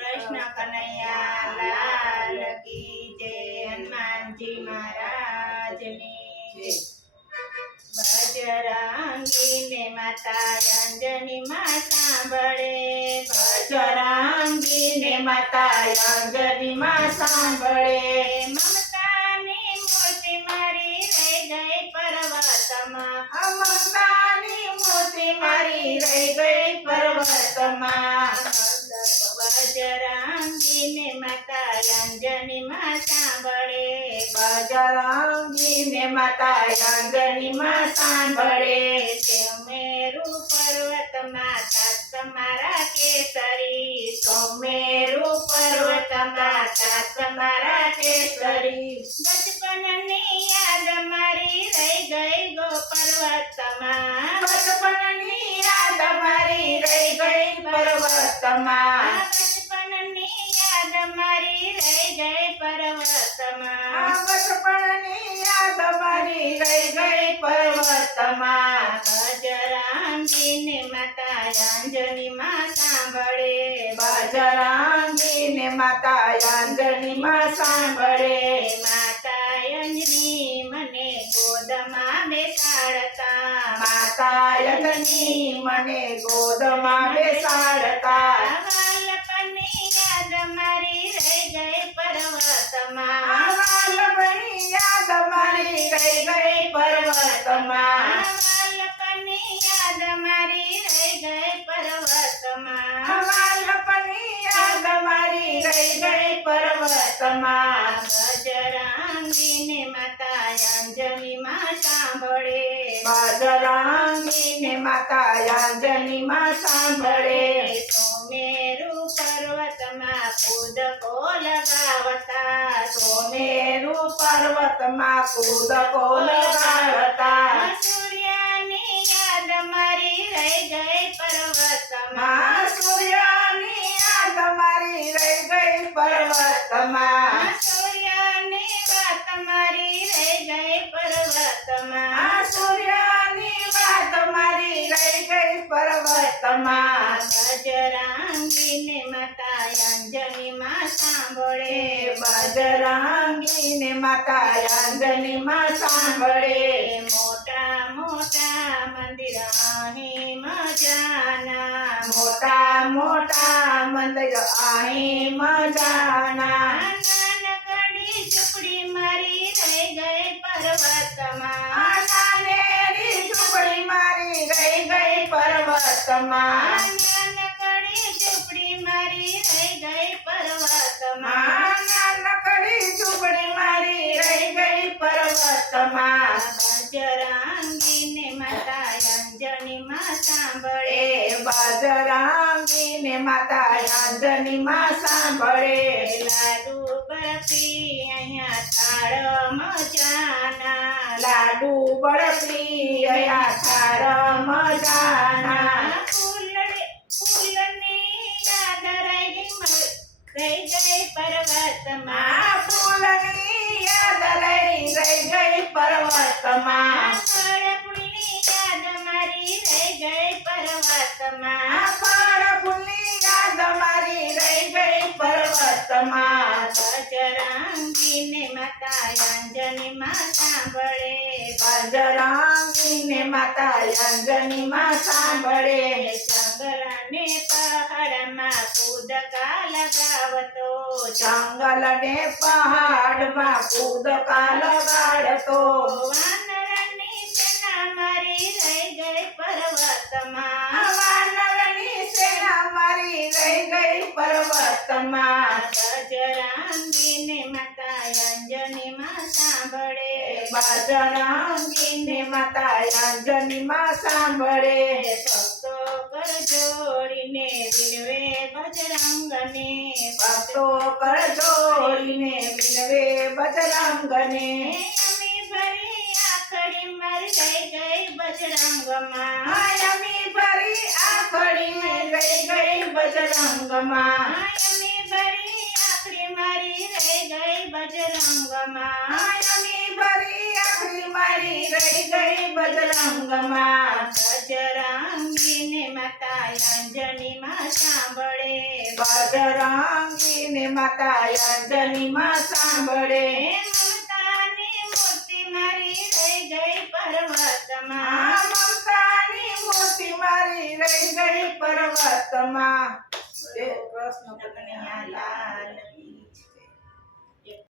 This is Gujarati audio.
કૃષ્ણ કનૈયા લાલ કી જય હનુમાનજી મહારાજની બજરાંગીને માતા અંજની માં સાંભળે. બજરાંગીને માતા અંજની માં સાંભળે. મમતાની મૂર્તિ મારી રહી ગઈ પર્વતમાં. અમતાની મૂર્તિ મારી રહી ગઈ પર્વતમાં. બજરાંગીને માતા રંજની માં સાંભળે. બજરાંગીને માતા રંજની માં સાંભળે. મેરુ પર્વત માતા તમારા કેસરી. સોમેરુ પર્વત માતા તમારા કેસરી. બચપનની યાદ મારી રહી ગઈ ગો પર્વતમાં. બચપનની યાદ મારી રહી ગઈ પર્વતમાં. યાદ મારી રહી ગઈ પર્વતમાં. આ બચપનની યાદ મારી રહી ગઈ પર્વતમાં. બજરાંગીને માતા અંજની માં સાંભળે. બજરાંગીને માતા અંજની માં સાંભળે. માતા અંજની મને ગોદમાં બેસાડતા. માતા યજની મને ગોદમાં બેસાડતા. બજરાંગીને માતા અંજની માં સાંભળે. બજરાંગીને માતા અંજની માં સાંભળે. સોમેરુ પર્વતમાં કૂદકો લગાવતા. સોમેરુ પર્વતમાં કૂદકો લગાવતા. સૂર્યની યાદ મારી રહી ગઈ પર્વતમાં. સૂર્યની યાદ મારી રહી ગઈ પર્વતમાં. બજરાંગીને માતા અંજની માં સાંભળે. બજરાંગીને માતા અંજની માં સાંભળે. મોટા મોટા મંદિર અહીં મજાના. મોટા મોટા મંદિર અહીં મજાના નાનકડી ઝૂંપડી મારી રહી ગઈ પર્વતમાં. પર્વતમાં નાનકડી ઝૂંપડી મારી રહી ગઈ પર્વતમાં. નાનકડી ઝૂંપડી મારી રહી ગઈ પર્વતમાં. બજરાંગીને માતા અંજની માં સાંભળે. બજરાંગીને માતા અંજની માં સાંભળે. લાડુ બરફી અહીંયા થાળ મજાના લાડુ બળફી અહીંયા થાર મજાના રહી ગઈ પર્વતમાં ફૂલની યાદ રહી રહી ગઈ પર્વતમાં ફળફૂલની યાદ મારી રહી ગઈ પર્વતમાં ફળ ફૂલની યાદ મારી રહી ગઈ પર્વતમાં બજરાંગીને માતા અંજની માં સાંભળે. બજરાંગીને માતા અંજની માં સાંભળે. જંગલને પહાડમાં કૂદકા લગાવતો જંગલ ને પહાડમાં કૂદકા લગાડતો વાનરની સેના મારી રહી ગઈ પર્વતમાં વાનરની સેના મારી રહી ગઈ પર્વતમાં બજરાંગીને માતા અંજની માં સાંભળે બજરાંગીને માતા અંજની માં સાંભળે જોડીને વિનવે બજરંગને ભક્તો કર જોડીને વિનવે બજરંગને. અમી ભરી આખડી મરી ગઈ ગઈ બજરંગમાં. આયમી ભરી આખડી રહી ગઈ બજરંગમાં. અમી ભરી આખડી મારી રહી ગઈ બજરંગમાં. આયમી ભરી આખડી મારી રહી ગઈ માતા અંજની માં સાંભળે. બજરંગીને માતા અંજનીમાં સાંભળે. મમતાની મૂર્તિ મારી રહી ગઈ પર્વતમાં. મમતાની મૂર્તિ મારી રહી ગઈ પર્વતમાં. કૃષ્ણ કનૈયા લાલ.